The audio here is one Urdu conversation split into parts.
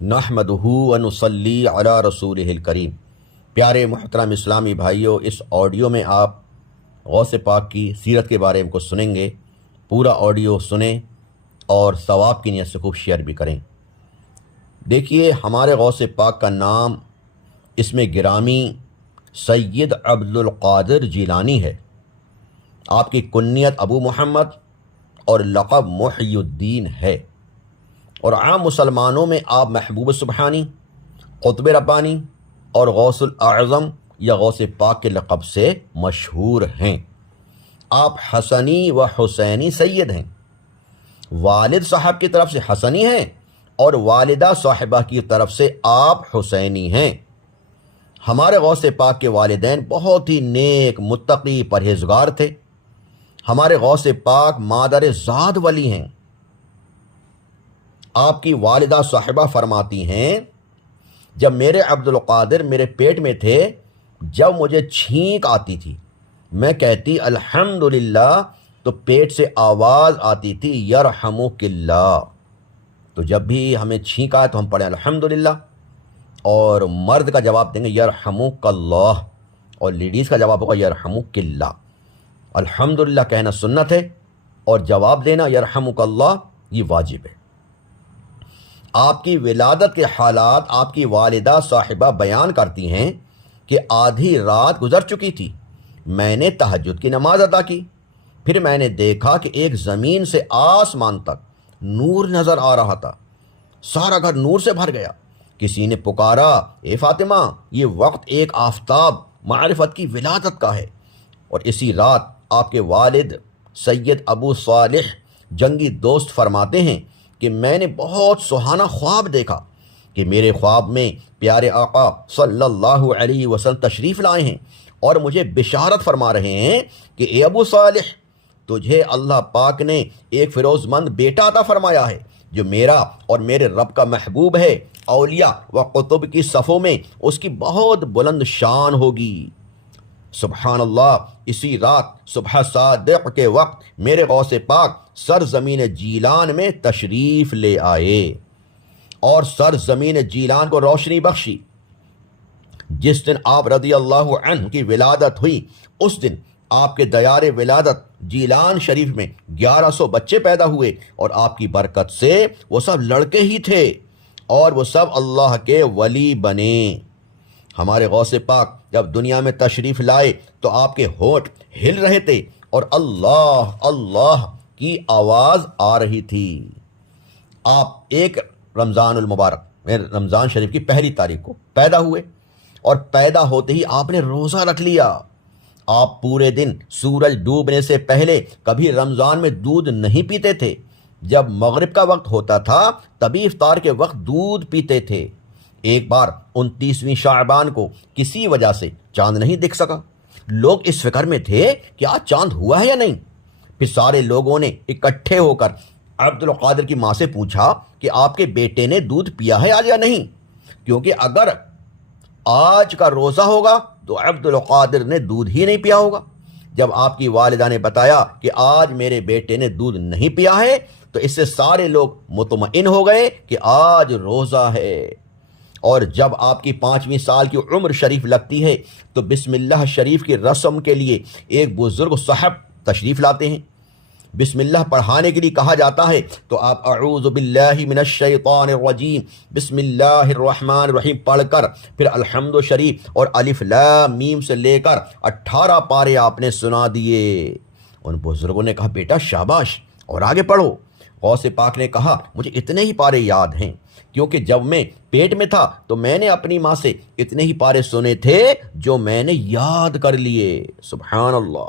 نحمدہ و نصلی علی رسولہ الکریم۔ پیارے محترم اسلامی بھائیوں، اس آڈیو میں آپ غوث پاک کی سیرت کے بارے میں کچھ سنیں گے۔ پورا آڈیو سنیں اور ثواب کی نیت سے خوب شیئر بھی کریں۔ دیکھیے، ہمارے غوث پاک کا نام اس میں گرامی سید عبد القادر جیلانی ہے۔ آپ کی کنیت ابو محمد اور لقب محی الدین ہے، اور عام مسلمانوں میں آپ محبوب سبحانی، قطب ربانی اور غوث الاعظم یا غوث پاک کے لقب سے مشہور ہیں۔ آپ حسنی و حسینی سید ہیں۔ والد صاحب کی طرف سے حسنی ہیں اور والدہ صاحبہ کی طرف سے آپ حسینی ہیں۔ ہمارے غوث پاک کے والدین بہت ہی نیک، متقی، پرہیزگار تھے۔ ہمارے غوث پاک مادر زاد ولی ہیں۔ آپ کی والدہ صاحبہ فرماتی ہیں، جب میرے عبد القادر میرے پیٹ میں تھے، جب مجھے چھینک آتی تھی میں کہتی الحمدللہ، تو پیٹ سے آواز آتی تھی یرحمک اللہ۔ تو جب بھی ہمیں چھینک آئے تو ہم پڑھیں الحمدللہ، اور مرد کا جواب دیں گے یرحمک اللہ، اور لیڈیز کا جواب ہوگا یرحمک اللہ۔ الحمدللہ کہنا سنت ہے اور جواب دینا یرحمک اللہ یہ واجب ہے۔ آپ کی ولادت کے حالات آپ کی والدہ صاحبہ بیان کرتی ہیں کہ آدھی رات گزر چکی تھی، میں نے تہجد کی نماز ادا کی، پھر میں نے دیکھا کہ ایک زمین سے آسمان تک نور نظر آ رہا تھا، سارا گھر نور سے بھر گیا۔ کسی نے پکارا، اے فاطمہ، یہ وقت ایک آفتاب معرفت کی ولادت کا ہے۔ اور اسی رات آپ کے والد سید ابو صالح جنگی دوست فرماتے ہیں کہ میں نے بہت سہانا خواب دیکھا کہ میرے خواب میں پیارے آقا صلی اللہ علیہ وسلم تشریف لائے ہیں اور مجھے بشارت فرما رہے ہیں کہ اے ابو صالح، تجھے اللہ پاک نے ایک فیروز مند بیٹا عطا فرمایا ہے جو میرا اور میرے رب کا محبوب ہے۔ اولیاء و قطب کی صفوں میں اس کی بہت بلند شان ہوگی۔ سبحان اللہ، اسی رات صبح صادق کے وقت میرے غوث پاک سرزمین جیلان میں تشریف لے آئے اور سرزمین جیلان کو روشنی بخشی۔ جس دن آپ رضی اللہ عنہ کی ولادت ہوئی، اس دن آپ کے دیار ولادت جیلان شریف میں 1100 بچے پیدا ہوئے، اور آپ کی برکت سے وہ سب لڑکے ہی تھے اور وہ سب اللہ کے ولی بنے۔ ہمارے غوث پاک جب دنیا میں تشریف لائے تو آپ کے ہونٹ ہل رہے تھے اور اللہ اللہ کی آواز آ رہی تھی۔ آپ ایک رمضان المبارک رمضان شریف کی پہلی تاریخ کو پیدا ہوئے، اور پیدا ہوتے ہی آپ نے روزہ رکھ لیا۔ آپ پورے دن سورج ڈوبنے سے پہلے کبھی رمضان میں دودھ نہیں پیتے تھے۔ جب مغرب کا وقت ہوتا تھا تبھی افطار کے وقت دودھ پیتے تھے۔ ایک بار 29ویں شعبان کو کسی وجہ سے چاند نہیں دکھ سکا۔ لوگ اس فکر میں تھے کہ آج چاند ہوا ہے یا نہیں۔ پھر سارے لوگوں نے اکٹھے ہو کر عبد القادر کی ماں سے پوچھا کہ آپ کے بیٹے نے دودھ پیا ہے آج یا نہیں، کیونکہ اگر آج کا روزہ ہوگا تو عبد القادر نے دودھ ہی نہیں پیا ہوگا۔ جب آپ کی والدہ نے بتایا کہ آج میرے بیٹے نے دودھ نہیں پیا ہے تو اس سے سارے لوگ مطمئن ہو گئے کہ آج روزہ ہے۔ اور جب آپ کی 5ویں سال کی عمر شریف لگتی ہے تو بسم اللہ شریف کی رسم کے لیے ایک بزرگ صاحب تشریف لاتے ہیں۔ بسم اللہ پڑھانے کے لیے کہا جاتا ہے تو آپ اعوذ باللہ من الشیطان الرجیم بسم اللہ الرحمن الرحیم پڑھ کر پھر الحمد شریف اور الف لام میم سے لے کر 18 پارے آپ نے سنا دیے۔ ان بزرگوں نے کہا، بیٹا شاباش، اور آگے پڑھو۔ غوث پاک نے کہا، مجھے اتنے ہی پارے یاد ہیں، کیونکہ جب میں پیٹ میں تھا تو میں نے اپنی ماں سے اتنے ہی پارے سنے تھے جو میں نے یاد کر لیے۔ سبحان اللہ۔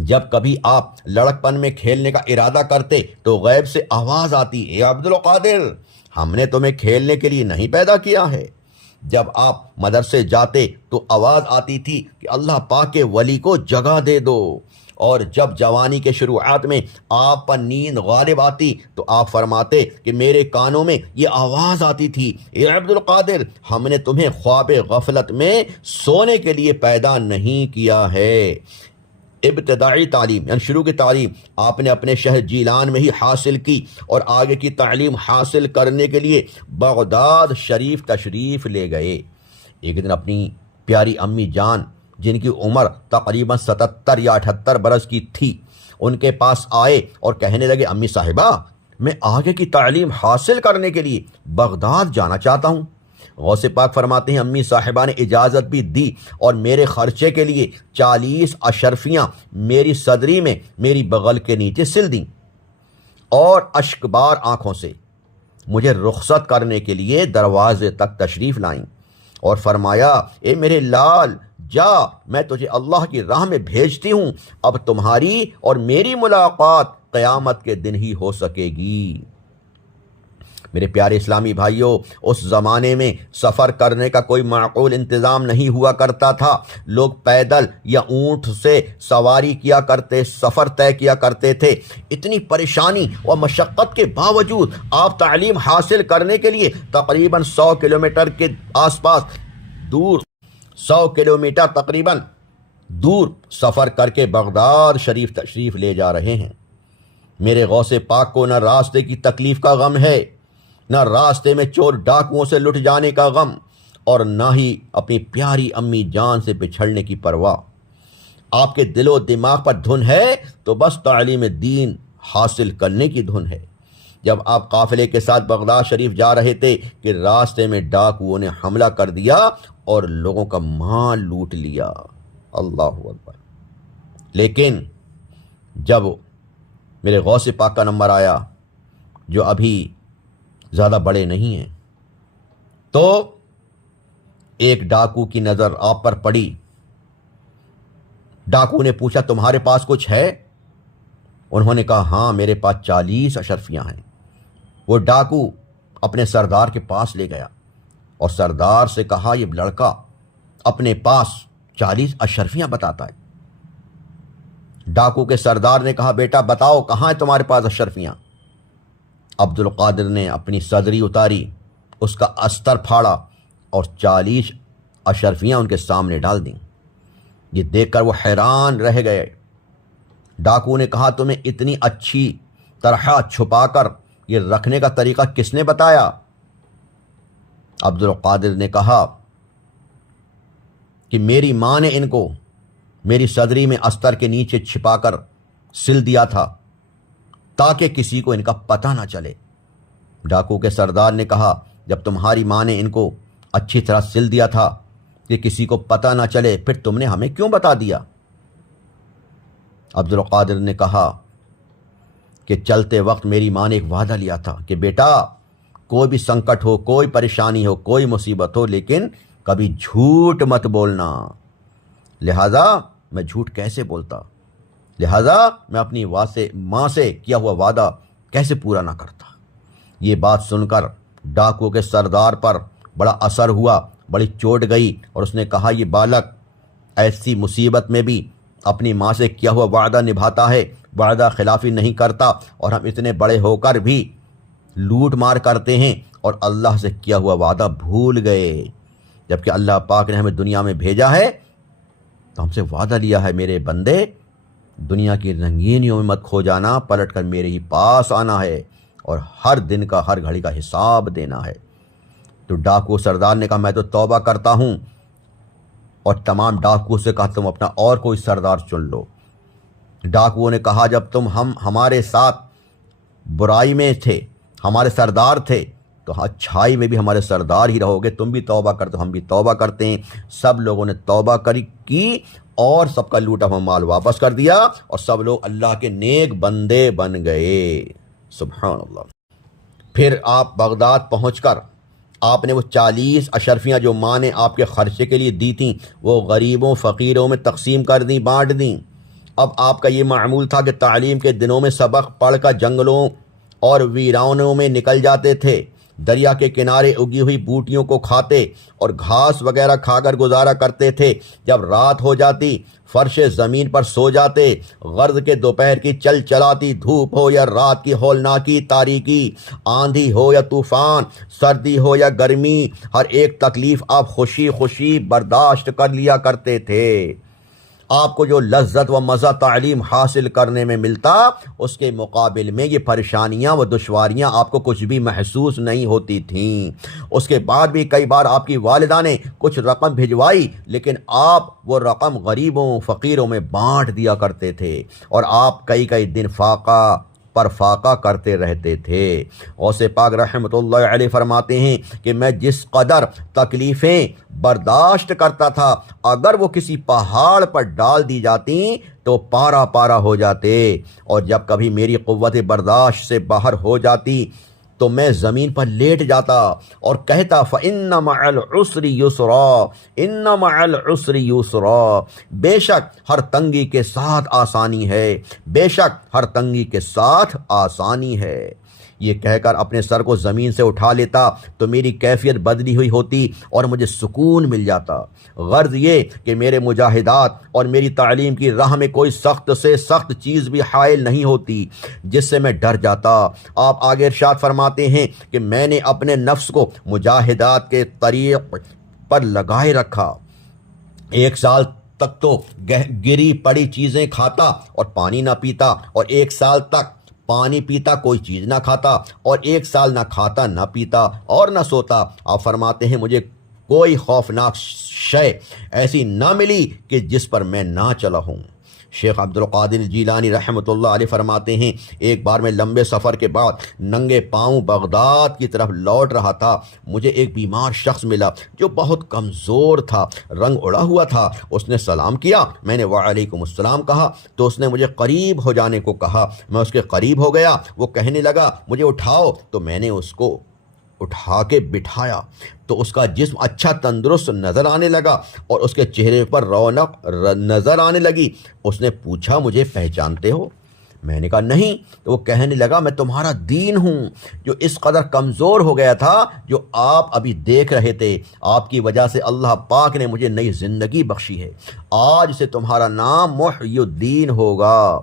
جب کبھی آپ لڑکپن میں کھیلنے کا ارادہ کرتے تو غیب سے آواز آتی، اے عبد القادر، ہم نے تمہیں کھیلنے کے لیے نہیں پیدا کیا ہے۔ جب آپ مدرسے جاتے تو آواز آتی تھی کہ اللہ پاک کے ولی کو جگہ دے دو۔ اور جب جوانی کے شروعات میں آپ پر نیند غالب آتی تو آپ فرماتے کہ میرے کانوں میں یہ آواز آتی تھی، اے عبد القادر، ہم نے تمہیں خواب غفلت میں سونے کے لیے پیدا نہیں کیا ہے۔ ابتدائی تعلیم یعنی شروع کی تعلیم آپ نے اپنے شہر جیلان میں ہی حاصل کی، اور آگے کی تعلیم حاصل کرنے کے لیے بغداد شریف تشریف لے گئے۔ ایک دن اپنی پیاری امی جان، جن کی عمر تقریباً 77 یا 78 برس کی تھی، ان کے پاس آئے اور کہنے لگے، امی صاحبہ، میں آگے کی تعلیم حاصل کرنے کے لیے بغداد جانا چاہتا ہوں۔ غوث پاک فرماتے ہیں امی صاحبہ نے اجازت بھی دی اور میرے خرچے کے لیے 40 اشرفیاں میری صدری میں میری بغل کے نیچے سل دیں، اور اشکبار آنکھوں سے مجھے رخصت کرنے کے لیے دروازے تک تشریف لائیں، اور فرمایا، اے میرے لال، جا، میں تجھے اللہ کی راہ میں بھیجتی ہوں، اب تمہاری اور میری ملاقات قیامت کے دن ہی ہو سکے گی۔ میرے پیارے اسلامی بھائیوں، اس زمانے میں سفر کرنے کا کوئی معقول انتظام نہیں ہوا کرتا تھا۔ لوگ پیدل یا اونٹ سے سواری کیا کرتے، سفر طے کیا کرتے تھے۔ اتنی پریشانی اور مشقت کے باوجود آپ تعلیم حاصل کرنے کے لیے تقریباً 100 کلومیٹر کے آس پاس دور 100 کلومیٹر تقریباً دور سفر کر کے بغداد شریف تشریف لے جا رہے ہیں۔ میرے غوث پاک کو نہ راستے کی تکلیف کا غم ہے، نہ راستے میں چور ڈاکوؤں سے لٹ جانے کا غم، اور نہ ہی اپنی پیاری امی جان سے بچھڑنے کی پرواہ۔ آپ کے دل و دماغ پر دھن ہے تو بس تعلیم دین حاصل کرنے کی دھن ہے۔ جب آپ قافلے کے ساتھ بغداد شریف جا رہے تھے کہ راستے میں ڈاکوؤں نے حملہ کر دیا اور لوگوں کا مال لوٹ لیا۔ اللہ اکبر۔ لیکن جب میرے غوث پاک کا نمبر آیا، جو ابھی زیادہ بڑے نہیں ہیں، تو ایک ڈاکو کی نظر آپ پر پڑی۔ ڈاکو نے پوچھا، تمہارے پاس کچھ ہے؟ انہوں نے کہا، ہاں میرے پاس 40 اشرفیاں ہیں۔ وہ ڈاکو اپنے سردار کے پاس لے گیا اور سردار سے کہا، یہ لڑکا اپنے پاس 40 اشرفیاں بتاتا ہے۔ ڈاکو کے سردار نے کہا، بیٹا بتاؤ کہاں ہے تمہارے پاس اشرفیاں؟ عبد القادر نے اپنی صدری اتاری، اس کا استر پھاڑا اور 40 اشرفیاں ان کے سامنے ڈال دیں۔ یہ دیکھ کر وہ حیران رہ گئے۔ ڈاکو نے کہا، تمہیں اتنی اچھی طرح چھپا کر یہ رکھنے کا طریقہ کس نے بتایا؟ عبد القادر نے کہا کہ میری ماں نے ان کو میری صدری میں استر کے نیچے چھپا کر سل دیا تھا تاکہ کسی کو ان کا پتہ نہ چلے۔ ڈاکو کے سردار نے کہا، جب تمہاری ماں نے ان کو اچھی طرح سل دیا تھا کہ کسی کو پتہ نہ چلے، پھر تم نے ہمیں کیوں بتا دیا؟ عبد القادر نے کہا کہ چلتے وقت میری ماں نے ایک وعدہ لیا تھا کہ بیٹا، کوئی بھی سنکٹ ہو، کوئی پریشانی ہو، کوئی مصیبت ہو، لیکن کبھی جھوٹ مت بولنا۔ لہٰذا میں جھوٹ کیسے بولتا، لہٰذا میں اپنی ماں سے کیا ہوا وعدہ کیسے پورا نہ کرتا۔ یہ بات سن کر ڈاکو کے سردار پر بڑا اثر ہوا، بڑی چوٹ گئی، اور اس نے کہا، یہ بالک ایسی مصیبت میں بھی اپنی ماں سے کیا ہوا وعدہ نبھاتا ہے، وعدہ خلافی نہیں کرتا، اور ہم اتنے بڑے ہو کر بھی لوٹ مار کرتے ہیں اور اللہ سے کیا ہوا وعدہ بھول گئے، جبکہ اللہ پاک نے ہمیں دنیا میں بھیجا ہے تو ہم سے وعدہ لیا ہے، میرے بندے دنیا کی رنگینیوں میں مت کھو جانا، پلٹ کر میرے ہی پاس آنا ہے اور ہر دن کا، ہر گھڑی کا حساب دینا ہے۔ تو ڈاکو سردار نے کہا، میں تو توبہ کرتا ہوں، اور تمام ڈاکو سے کہا، تم اپنا اور کوئی سردار چن لو۔ ڈاکوؤں نے کہا، جب تم ہمارے ساتھ برائی میں تھے، ہمارے سردار تھے، تو اچھائی میں بھی ہمارے سردار ہی رہو گے، تم بھی توبہ کرتے ہو، ہم بھی توبہ کرتے ہیں۔ سب لوگوں نے توبہ کی اور سب کا لوٹا ہوا مال واپس کر دیا، اور سب لوگ اللہ کے نیک بندے بن گئے۔ سبحان اللہ۔ پھر آپ بغداد پہنچ کر آپ نے وہ 40 اشرفیاں جو ماں نے آپ کے خرچے کے لیے دی تھیں، وہ غریبوں فقیروں میں تقسیم کر دیں، بانٹ دیں۔ اب آپ کا یہ معمول تھا کہ تعلیم کے دنوں میں سبق پڑھ کر جنگلوں اور ویرانوں میں نکل جاتے تھے، دریا کے کنارے اگی ہوئی بوٹیوں کو کھاتے اور گھاس وغیرہ کھا کر گزارا کرتے تھے۔ جب رات ہو جاتی فرش زمین پر سو جاتے، غرض کے دوپہر کی چل چلاتی دھوپ ہو یا رات کی ہولناکی تاریکی، آندھی ہو یا طوفان، سردی ہو یا گرمی، ہر ایک تکلیف آپ خوشی خوشی برداشت کر لیا کرتے تھے۔ آپ کو جو لذت و مزہ تعلیم حاصل کرنے میں ملتا، اس کے مقابل میں یہ پریشانیاں و دشواریاں آپ کو کچھ بھی محسوس نہیں ہوتی تھیں۔ اس کے بعد بھی کئی بار آپ کی والدہ نے کچھ رقم بھجوائی، لیکن آپ وہ رقم غریبوں فقیروں میں بانٹ دیا کرتے تھے، اور آپ کئی کئی دن فاقہ پر فاقہ کرتے رہتے تھے۔ غوث پاک رحمۃ اللہ علیہ فرماتے ہیں کہ میں جس قدر تکلیفیں برداشت کرتا تھا، اگر وہ کسی پہاڑ پر ڈال دی جاتی تو پارا پارا ہو جاتے، اور جب کبھی میری قوت برداشت سے باہر ہو جاتی تو میں زمین پر لیٹ جاتا اور کہتا فَإِنَّ مَعَ الْعُسْرِ يُسْرًا، إِنَّ مَعَ الْعُسْرِ يُسْرًا، بے شک ہر تنگی کے ساتھ آسانی ہے، بے شک ہر تنگی کے ساتھ آسانی ہے۔ یہ کہہ کر اپنے سر کو زمین سے اٹھا لیتا تو میری کیفیت بدلی ہوئی ہوتی اور مجھے سکون مل جاتا۔ غرض یہ کہ میرے مجاہدات اور میری تعلیم کی راہ میں کوئی سخت سے سخت چیز بھی حائل نہیں ہوتی جس سے میں ڈر جاتا۔ آپ آگے ارشاد فرماتے ہیں کہ میں نے اپنے نفس کو مجاہدات کے طریق پر لگائے رکھا، 1 سال تک تو گری پڑی چیزیں کھاتا اور پانی نہ پیتا، اور 1 سال تک پانی پیتا کوئی چیز نہ کھاتا، اور 1 سال نہ کھاتا نہ پیتا اور نہ سوتا۔ آپ فرماتے ہیں مجھے کوئی خوفناک شے ایسی نہ ملی کہ جس پر میں نہ چلا ہوں۔ شیخ عبد القادر جیلانی رحمۃ اللہ علیہ فرماتے ہیں ایک بار میں لمبے سفر کے بعد ننگے پاؤں بغداد کی طرف لوٹ رہا تھا، مجھے ایک بیمار شخص ملا جو بہت کمزور تھا، رنگ اڑا ہوا تھا۔ اس نے سلام کیا، میں نے وعلیکم السلام کہا تو اس نے مجھے قریب ہو جانے کو کہا، میں اس کے قریب ہو گیا۔ وہ کہنے لگا مجھے اٹھاؤ، تو میں نے اس کو اٹھا کے بٹھایا تو اس کا جسم اچھا تندرست نظر آنے لگا اور اس کے چہرے پر رونق نظر آنے لگی۔ اس نے پوچھا مجھے پہچانتے ہو؟ میں نے کہا نہیں۔ تو وہ کہنے لگا میں تمہارا دین ہوں جو اس قدر کمزور ہو گیا تھا جو آپ ابھی دیکھ رہے تھے، آپ کی وجہ سے اللہ پاک نے مجھے نئی زندگی بخشی ہے، آج سے تمہارا نام محی الدین ہوگا۔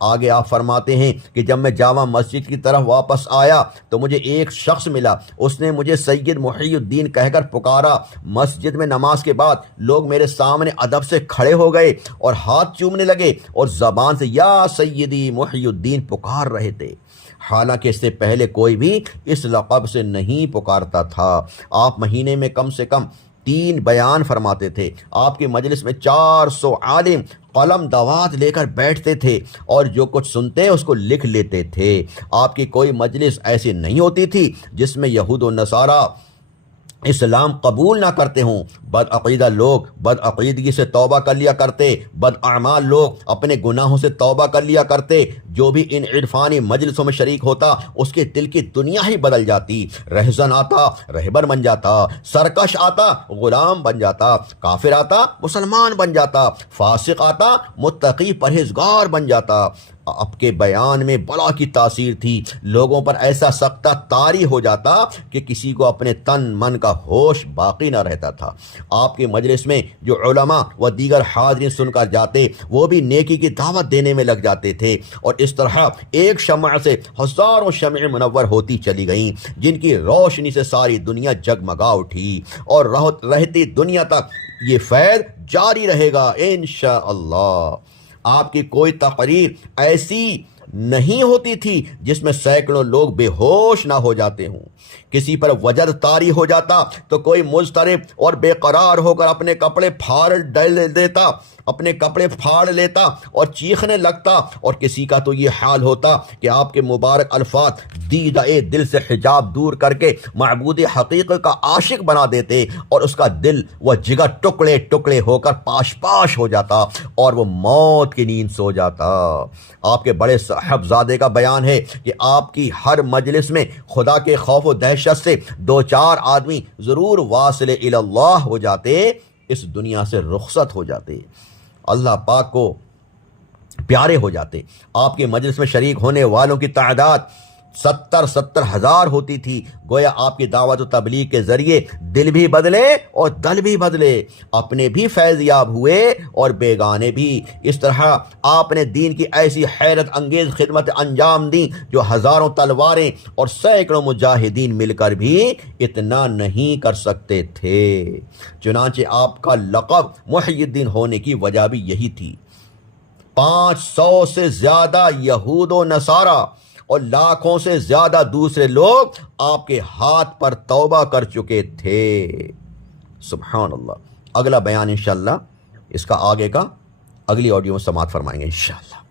آگے آپ فرماتے ہیں کہ جب میں جامع مسجد کی طرف واپس آیا تو مجھے ایک شخص ملا، اس نے مجھے سید محی الدین کہہ کر پکارا۔ مسجد میں نماز کے بعد لوگ میرے سامنے ادب سے کھڑے ہو گئے اور ہاتھ چومنے لگے اور زبان سے یا سیدی محی الدین پکار رہے تھے، حالانکہ اس سے پہلے کوئی بھی اس لقب سے نہیں پکارتا تھا۔ آپ مہینے میں کم سے کم 3 بیان فرماتے تھے۔ آپ کی مجلس میں 400 عالم قلم دوات لے کر بیٹھتے تھے اور جو کچھ سنتے اس کو لکھ لیتے تھے۔ آپ کی کوئی مجلس ایسی نہیں ہوتی تھی جس میں یہود و نصارہ اسلام قبول نہ کرتے ہوں۔ بدعقیدہ لوگ بدعقیدگی سے توبہ کر لیا کرتے، بداعمال لوگ اپنے گناہوں سے توبہ کر لیا کرتے۔ جو بھی ان عرفانی مجلسوں میں شریک ہوتا اس کے دل کی دنیا ہی بدل جاتی، رہزن آتا رہبر بن جاتا، سرکش آتا غلام بن جاتا، کافر آتا مسلمان بن جاتا، فاسق آتا متقی پرہیزگار بن جاتا۔ آپ کے بیان میں بلا کی تاثیر تھی، لوگوں پر ایسا سختہ طاری ہو جاتا کہ کسی کو اپنے تن من کا ہوش باقی نہ رہتا تھا۔ آپ کے مجلس میں جو علماء و دیگر حاضرین سن کر جاتے وہ بھی نیکی کی دعوت دینے میں لگ جاتے تھے، اور اس طرح ایک شمع سے ہزاروں شمع منور ہوتی چلی گئیں جن کی روشنی سے ساری دنیا جگمگا اٹھی، اور رہتی دنیا تک یہ فیض جاری رہے گا انشاءاللہ۔ آپ کی کوئی تقریر ایسی نہیں ہوتی تھی جس میں سینکڑوں لوگ بے ہوش نہ ہو جاتے ہوں۔ کسی پر وجد طاری ہو جاتا تو کوئی مضطرب اور بے قرار ہو کر اپنے کپڑے پھاڑ لیتا اور چیخنے لگتا، اور کسی کا تو یہ حال ہوتا کہ آپ کے مبارک الفاظ دیدہ دل سے حجاب دور کر کے معبود حقیقی کا عاشق بنا دیتے، اور اس کا دل و جگر ٹکڑے ٹکڑے ہو کر پاش پاش ہو جاتا اور وہ موت کی نیند سو جاتا۔ آپ کے بڑے صاحبزادے کا بیان ہے کہ آپ کی ہر مجلس میں خدا کے خوف و دہشت سے 2-4 آدمی ضرور واصل اللہ ہو جاتے، اس دنیا سے رخصت ہو جاتے، اللہ پاک کو پیارے ہو جاتے۔ آپ کے مجلس میں شریک ہونے والوں کی تعداد 70 ہزار ہوتی تھی۔ گویا آپ کی دعوت و تبلیغ کے ذریعے دل بھی بدلے اور دل بھی بدلے، اپنے بھی فیض یاب ہوئے اور بیگانے بھی۔ اس طرح آپ نے دین کی ایسی حیرت انگیز خدمت انجام دی جو ہزاروں تلواریں اور سینکڑوں مجاہدین مل کر بھی اتنا نہیں کر سکتے تھے۔ چنانچہ آپ کا لقب محی الدین ہونے کی وجہ بھی یہی تھی۔ 500 سے زیادہ یہود و نصارہ اور لاکھوں سے زیادہ دوسرے لوگ آپ کے ہاتھ پر توبہ کر چکے تھے۔ سبحان اللہ۔ اگلا بیان انشاءاللہ اس کا آگے کا اگلی آڈیو میں سماعت فرمائیں گے انشاءاللہ۔